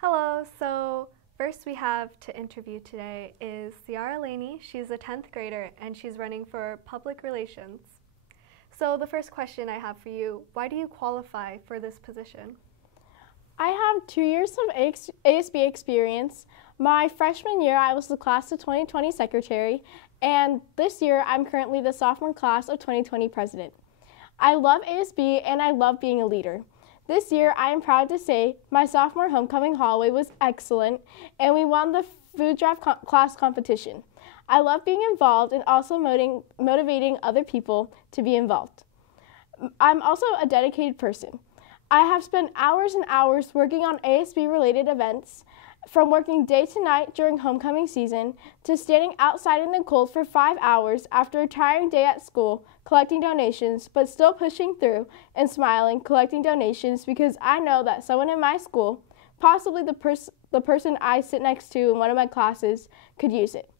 Hello, so first we have to interview today is Ciara Laney. She's a 10th grader and she's running for public relations. So the first question I have for you, why do you qualify for this position? I have 2 years of ASB experience. My freshman year, I was the class of 2020 secretary, and this year, I'm currently the sophomore class of 2020 president. I love ASB and I love being a leader. This year, I am proud to say my sophomore homecoming hallway was excellent, and we won the food draft class competition. I love being involved and also motivating other people to be involved. I'm also a dedicated person. I have spent hours and hours working on ASB-related events, from working day to night during homecoming season to standing outside in the cold for 5 hours after a tiring day at school collecting donations, but still pushing through and smiling collecting donations because I know that someone in my school, possibly the person I sit next to in one of my classes, could use it.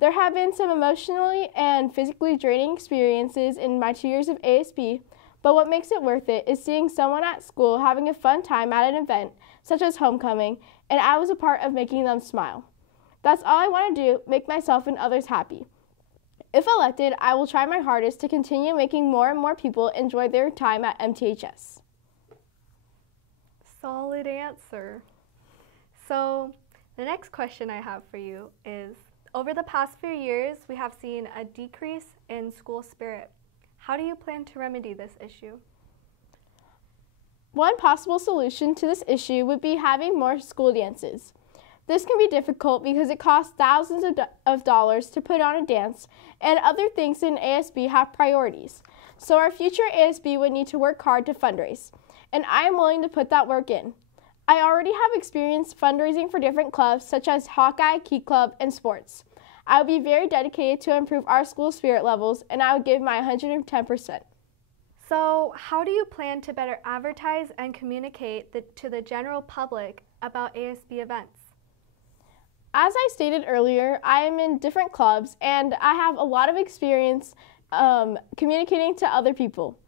There have been some emotionally and physically draining experiences in my 2 years of ASB, but what makes it worth it is seeing someone at school having a fun time at an event, such as homecoming, and I was a part of making them smile. That's all I want to do, make myself and others happy. If elected, I will try my hardest to continue making more and more people enjoy their time at MTHS. Solid answer. So the next question I have for you is, over the past few years, we have seen a decrease in school spirit. How do you plan to remedy this issue? One possible solution to this issue would be having more school dances. This can be difficult because it costs thousands of dollars to put on a dance, and other things in ASB have priorities. So our future ASB would need to work hard to fundraise, and I am willing to put that work in. I already have experience fundraising for different clubs such as Hawkeye, Key Club, and sports. I would be very dedicated to improve our school spirit levels, and I would give my 110%. So how do you plan to better advertise and communicate to the general public about ASB events? As I stated earlier, I am in different clubs, and I have a lot of experience communicating to other people.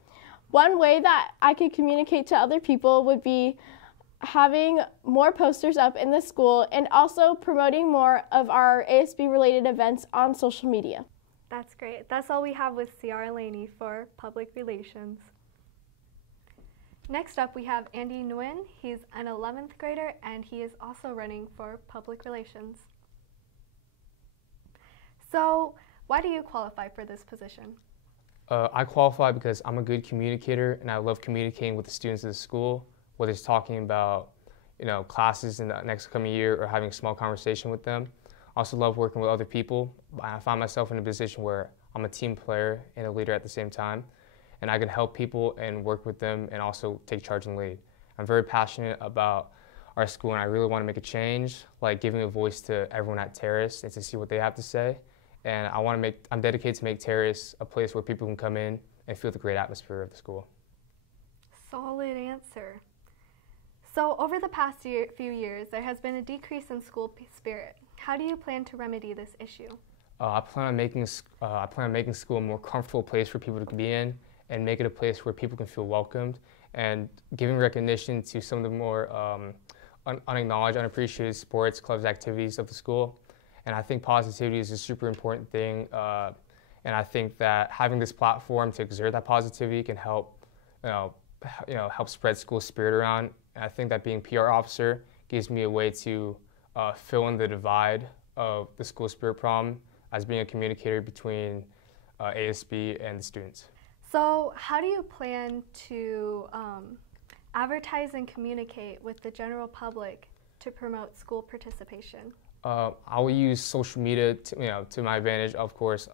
One way that I could communicate to other people would be having more posters up in the school and also promoting more of our ASB-related events on social media. That's great. That's all we have with Ciara Laney for public relations. Next up, we have Andy Nguyen. He's an 11th grader, and he is also running for public relations. So, why do you qualify for this position? I qualify because I'm a good communicator, and I love communicating with the students of the school, whether it's talking about classes in the next coming year or having a small conversation with them. I also love working with other people. I find myself in a position where I'm a team player and a leader at the same time, and I can help people and work with them and also take charge and lead. I'm very passionate about our school, and I really want to make a change, like giving a voice to everyone at Terrace and to see what they have to say. And I'm dedicated to make Terrace a place where people can come in and feel the great atmosphere of the school. Solid answer. So over the past few years, there has been a decrease in school spirit. How do you plan to remedy this issue? I plan on making school a more comfortable place for people to be in, and make it a place where people can feel welcomed, and giving recognition to some of the more unacknowledged, unappreciated sports, clubs, activities of the school. And I think positivity is a super important thing, and I think that having this platform to exert that positivity can help, help spread school spirit around. And I think that being PR officer gives me a way to fill in the divide of the school spirit problem as being a communicator between ASB and the students. So how do you plan to advertise and communicate with the general public to promote school participation? I will use social media to my advantage, of course.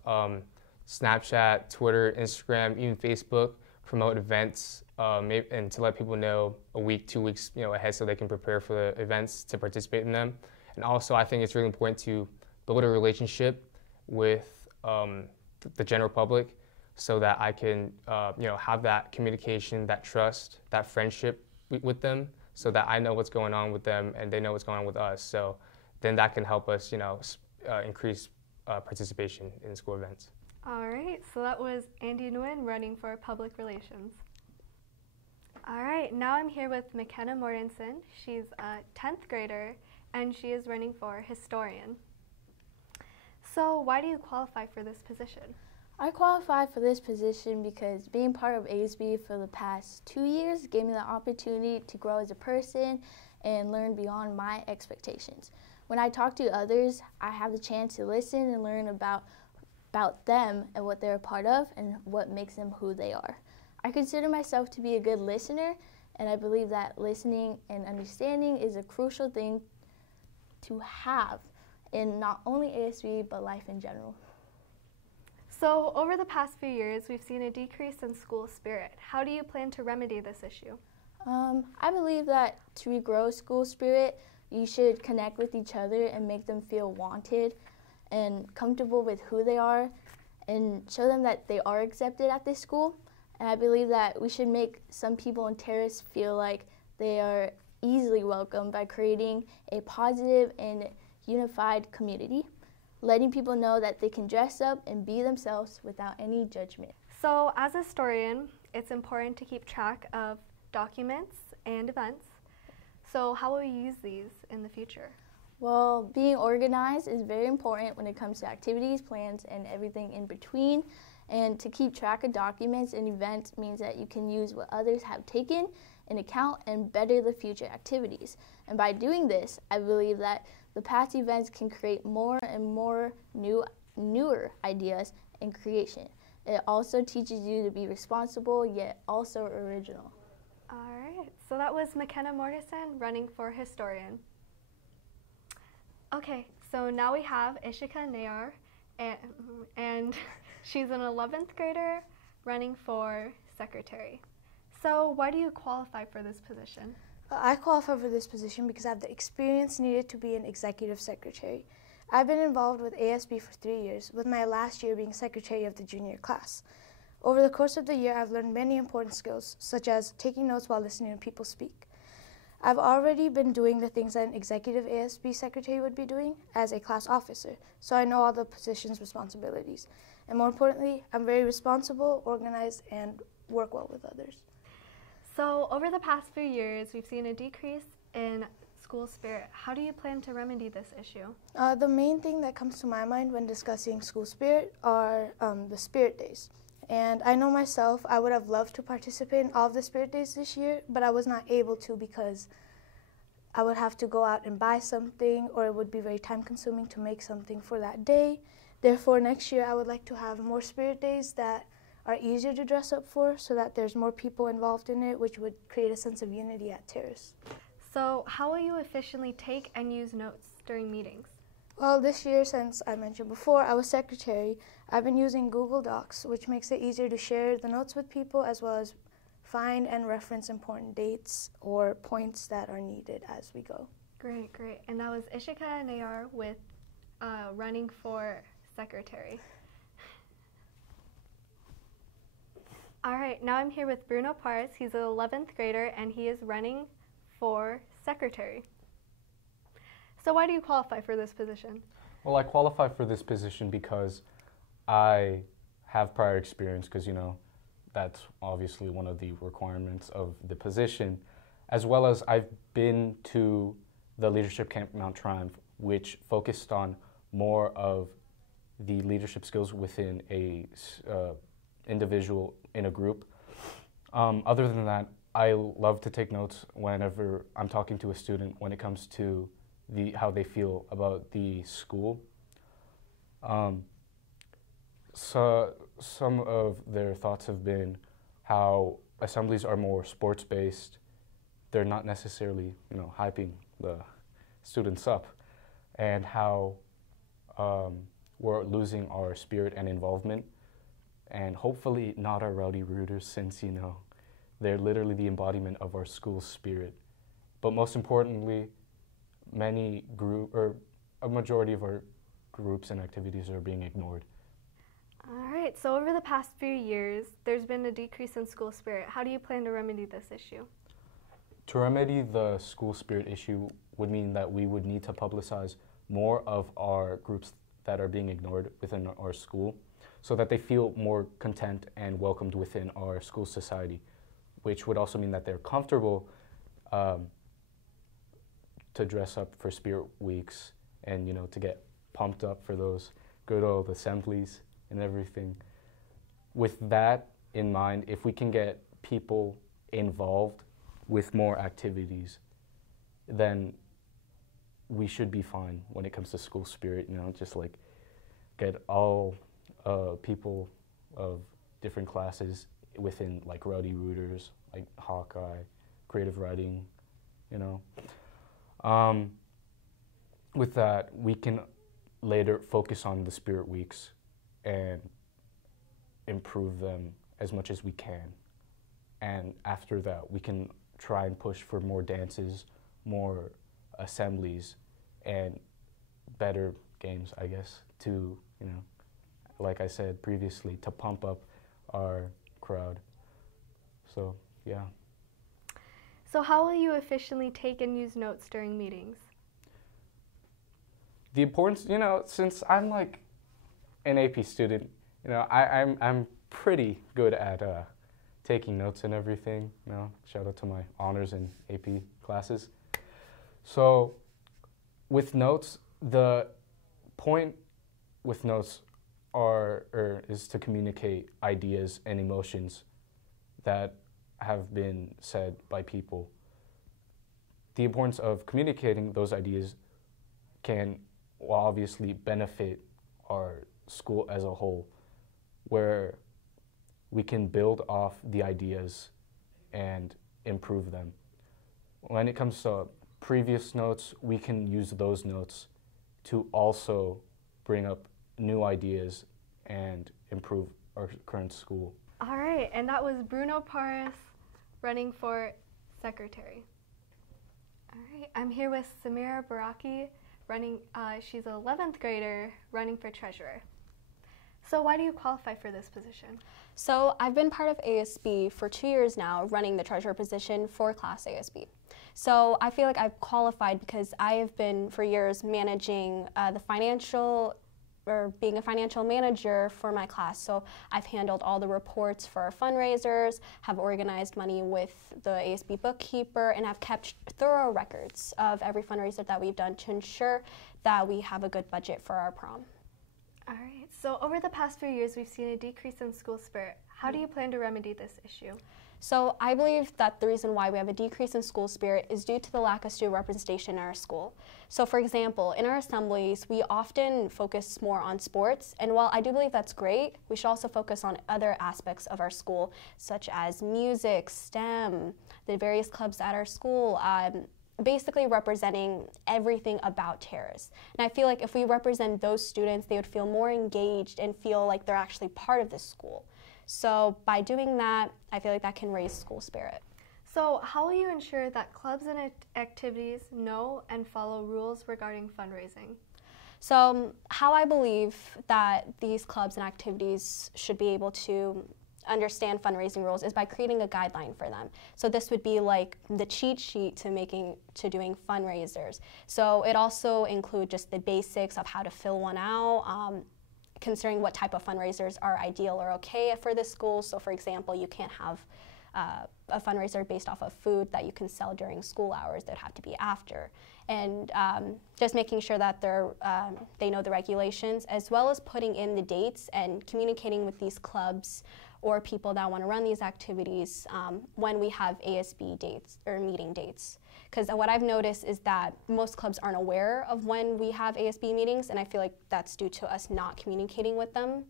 Snapchat, Twitter, Instagram, even Facebook, promote events and to let people know a week, 2 weeks ahead so they can prepare for the events to participate in them. And also I think it's really important to build a relationship with the general public so that I can have that communication, that trust, that friendship with them, so that I know what's going on with them and they know what's going on with us. So then that can help us increase participation in school events. All right, so that was Andy Nguyen running for public relations. All right, now I'm here with McKenna Morrison. She's a 10th grader and she is running for historian. So why do you qualify for this position? I qualified for this position because being part of ASB for the past 2 years gave me the opportunity to grow as a person and learn beyond my expectations. When I talk to others, I have the chance to listen and learn about them and what they're a part of and what makes them who they are. I consider myself to be a good listener, and I believe that listening and understanding is a crucial thing to have in not only ASB but life in general. So over the past few years, we've seen a decrease in school spirit. How do you plan to remedy this issue? I believe that to regrow school spirit, you should connect with each other and make them feel wanted and comfortable with who they are and show them that they are accepted at this school. And I believe that we should make some people in Terrace feel like they are easily welcome by creating a positive and unified community, letting people know that they can dress up and be themselves without any judgment. So as a historian, it's important to keep track of documents and events. So how will you use these in the future? Well, being organized is very important when it comes to activities, plans, and everything in between. And to keep track of documents and events means that you can use what others have taken in account and better the future activities. And by doing this, I believe that the past events can create more and more newer ideas and creation. It also teaches you to be responsible yet also original. All right, so that was McKenna Morrison running for historian. Okay, so now we have Ishika Nayar, and she's an 11th grader running for secretary. So why do you qualify for this position? I qualify for this position because I have the experience needed to be an executive secretary. I've been involved with ASB for 3 years, with my last year being secretary of the junior class. Over the course of the year, I've learned many important skills, such as taking notes while listening to people speak. I've already been doing the things that an executive ASB secretary would be doing as a class officer, so I know all the position's responsibilities. And more importantly, I'm very responsible, organized, and work well with others. So over the past few years, we've seen a decrease in school spirit. How do you plan to remedy this issue? The main thing that comes to my mind when discussing school spirit are the spirit days. And I know myself, I would have loved to participate in all of the spirit days this year, but I was not able to because I would have to go out and buy something, or it would be very time consuming to make something for that day. Therefore, next year I would like to have more spirit days that are easier to dress up for so that there's more people involved in it, which would create a sense of unity at Terrace. So how will you efficiently take and use notes during meetings? Well, this year, since I mentioned before, I was secretary, I've been using Google Docs, which makes it easier to share the notes with people as well as find and reference important dates or points that are needed as we go. Great, great. And that was Ishika Nayar with running for secretary. All right, now I'm here with Bruno Parsa. He's an 11th grader and he is running for secretary. So why do you qualify for this position? Well, I qualify for this position because I have prior experience, because, you know, that's obviously one of the requirements of the position, as well as I've been to the leadership camp Mount Triumph, which focused on more of the leadership skills within a individual in a group. Other than that, I love to take notes whenever I'm talking to a student when it comes to how they feel about the school. So some of their thoughts have been how assemblies are more sports-based. They're not necessarily, you know, hyping the students up, and how we're losing our spirit and involvement, and hopefully not our rowdy rooters, since, you know, they're literally the embodiment of our school spirit. But most importantly, a majority of our groups and activities are being ignored. All right, so over the past few years, there's been a decrease in school spirit. How do you plan to remedy this issue? To remedy the school spirit issue would mean that we would need to publicize more of our groups that are being ignored within our school, so that they feel more content and welcomed within our school society. which would also mean that they're comfortable to dress up for Spirit Weeks and, you know, to get pumped up for those good old assemblies and everything. With that in mind, if we can get people involved with more activities, then we should be fine when it comes to school spirit, you know, just like get all people of different classes within like Rowdy Rooters, like Hawkeye, creative writing, you know. With that, we can later focus on the Spirit Weeks and improve them as much as we can. And after that, we can try and push for more dances, more assemblies, and better games, I guess, to, you know, like I said previously, to pump up our crowd. So, yeah. So how will you efficiently take and use notes during meetings? The importance, you know, since I'm like an AP student, you know, I'm pretty good at taking notes and everything, you know, shout out to my honors and AP classes. So with notes, the point with notes is to communicate ideas and emotions that have been said by people. The importance of communicating those ideas can obviously benefit our school as a whole, where we can build off the ideas and improve them. When it comes to previous notes, we can use those notes to also bring up new ideas and improve our current school. All right, and that was Bruno Parsa running for secretary. All right, I'm here with Samira Brockie running, she's an 11th grader running for treasurer. So why do you qualify for this position? So I've been part of ASB for 2 years now, running the treasurer position for Class ASB. So I feel like I've qualified because I have been for years managing the financial, or being a financial manager for my class. So I've handled all the reports for our fundraisers, have organized money with the ASB bookkeeper, and have kept thorough records of every fundraiser that we've done to ensure that we have a good budget for our prom. All right, so over the past few years, we've seen a decrease in school spirit. How do you plan to remedy this issue? So I believe that the reason why we have a decrease in school spirit is due to the lack of student representation in our school. So for example, in our assemblies, we often focus more on sports, and while I do believe that's great, we should also focus on other aspects of our school, such as music, STEM, the various clubs at our school, basically representing everything about terrorists. And I feel like if we represent those students, they would feel more engaged and feel like they're actually part of this school. So by doing that, I feel like that can raise school spirit. So how will you ensure that clubs and activities know and follow rules regarding fundraising? So how I believe that these clubs and activities should be able to understand fundraising rules is by creating a guideline for them. So this would be like the cheat sheet to doing fundraisers. So it also includes just the basics of how to fill one out, considering what type of fundraisers are ideal or okay for this school. So for example, you can't have a fundraiser based off of food that you can sell during school hours. That would have to be after. And just making sure that they know the regulations, as well as putting in the dates and communicating with these clubs or people that want to run these activities when we have ASB dates or meeting dates. Because what I've noticed is that most clubs aren't aware of when we have ASB meetings, and I feel like that's due to us not communicating with them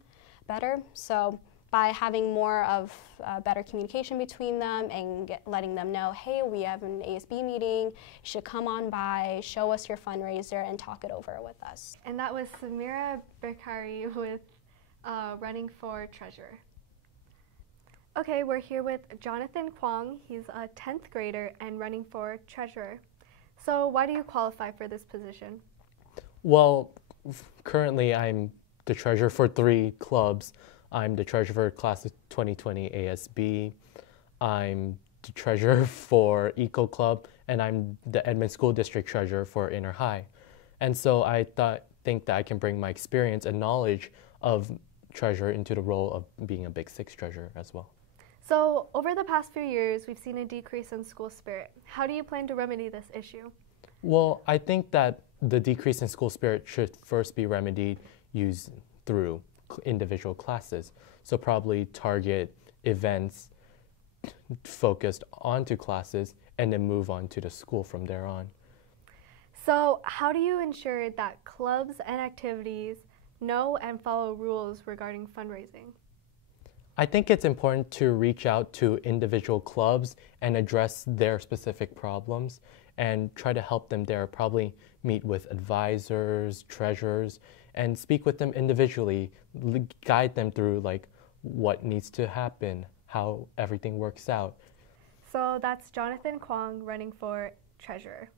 better. So by having more of better communication between them and letting them know, hey, we have an ASB meeting, you should come on by, show us your fundraiser, and talk it over with us. And that was Samira Brockie with running for treasurer. Okay, we're here with Jonathan Kwong. He's a 10th grader and running for treasurer. So why do you qualify for this position? Well, currently I'm the treasurer for 3 clubs. I'm the treasurer for class of 2020 ASB. I'm the treasurer for Eco Club, and I'm the Edmond School District treasurer for Inner High. And so I think that I can bring my experience and knowledge of treasurer into the role of being a Big Six treasurer as well. So, over the past few years, we've seen a decrease in school spirit. How do you plan to remedy this issue? Well, I think that the decrease in school spirit should first be remedied used through individual classes. So probably target events focused onto classes and then move on to the school from there on. So, how do you ensure that clubs and activities know and follow rules regarding fundraising? I think it's important to reach out to individual clubs and address their specific problems and try to help them there. Probably meet with advisors, treasurers, and speak with them individually, guide them through like what needs to happen, how everything works out. So that's Jonathan Kwong running for treasurer.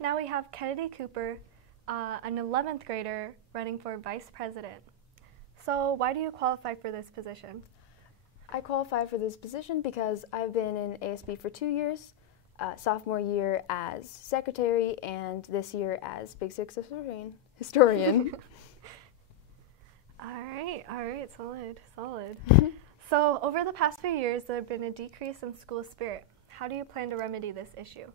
Now we have Kennedy Cooper, an 11th grader running for vice president. So why do you qualify for this position? I qualify for this position because I've been in ASB for 2 years, sophomore year as secretary and this year as Big Six historian. All right, solid. So over the past few years, there have been a decrease in school spirit. How do you plan to remedy this issue?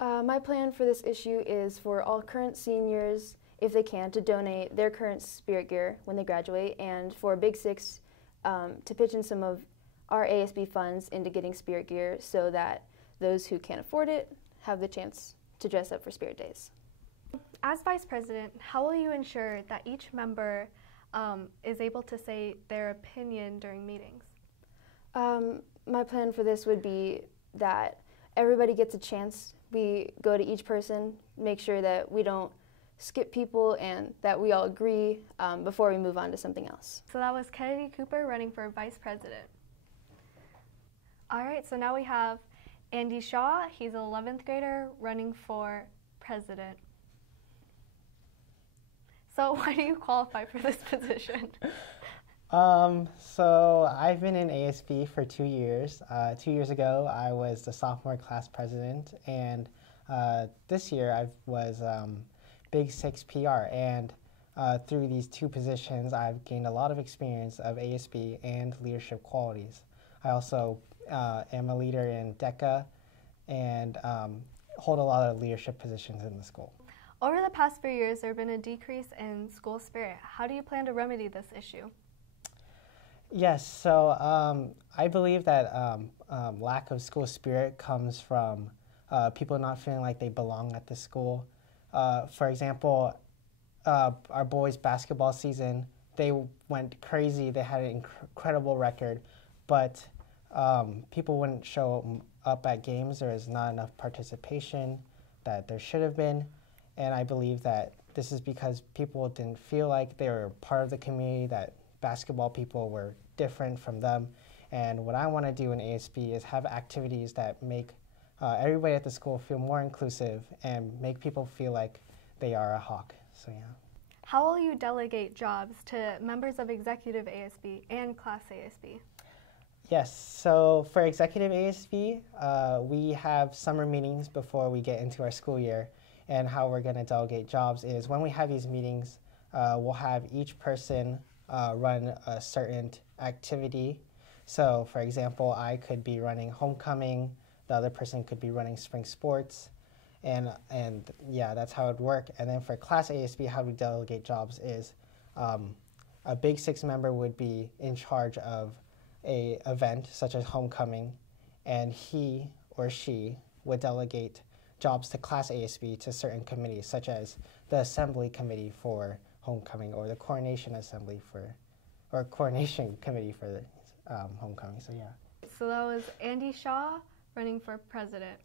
My plan for this issue is for all current seniors, if they can, to donate their current spirit gear when they graduate, and for Big Six to pitch in some of our ASB funds into getting spirit gear so that those who can't afford it have the chance to dress up for Spirit Days. As vice president, how will you ensure that each member is able to say their opinion during meetings? My plan for this would be that everybody gets a chance. We go to each person, make sure that we don't skip people and that we all agree before we move on to something else. So that was Kennedy Cooper running for vice president. All right, so now we have Andy Shaw. He's an 11th grader running for president. So why do you qualify for this position? So I've been in ASB for 2 years. 2 years ago, I was the sophomore class president, and this year I was Big Six PR. And through these two positions, I've gained a lot of experience of ASB and leadership qualities. I also am a leader in DECA and hold a lot of leadership positions in the school. Over the past few years, there has been a decrease in school spirit. How do you plan to remedy this issue? Yes, so I believe that lack of school spirit comes from people not feeling like they belong at the school. For example, our boys' basketball season, they went crazy. They had an incredible record, but people wouldn't show up at games. There was not enough participation that there should have been. And I believe that this is because people didn't feel like they were part of the community, that basketball people were different from them. And what I want to do in ASB is have activities that make everybody at the school feel more inclusive and make people feel like they are a Hawk. So yeah. How will you delegate jobs to members of Executive ASB and Class ASB? Yes, so for Executive ASB, we have summer meetings before we get into our school year. And how we're going to delegate jobs is when we have these meetings, we'll have each person run a certain activity. So for example, I could be running homecoming, the other person could be running spring sports, and yeah, that's how it would work. And then for Class ASB, how we delegate jobs is a Big Six member would be in charge of an event such as homecoming, and he or she would delegate jobs to Class ASB to certain committees, such as the Assembly Committee for Homecoming or the Coronation Assembly or Coronation Committee for the homecoming. So yeah. So that was Andy Shaw running for president.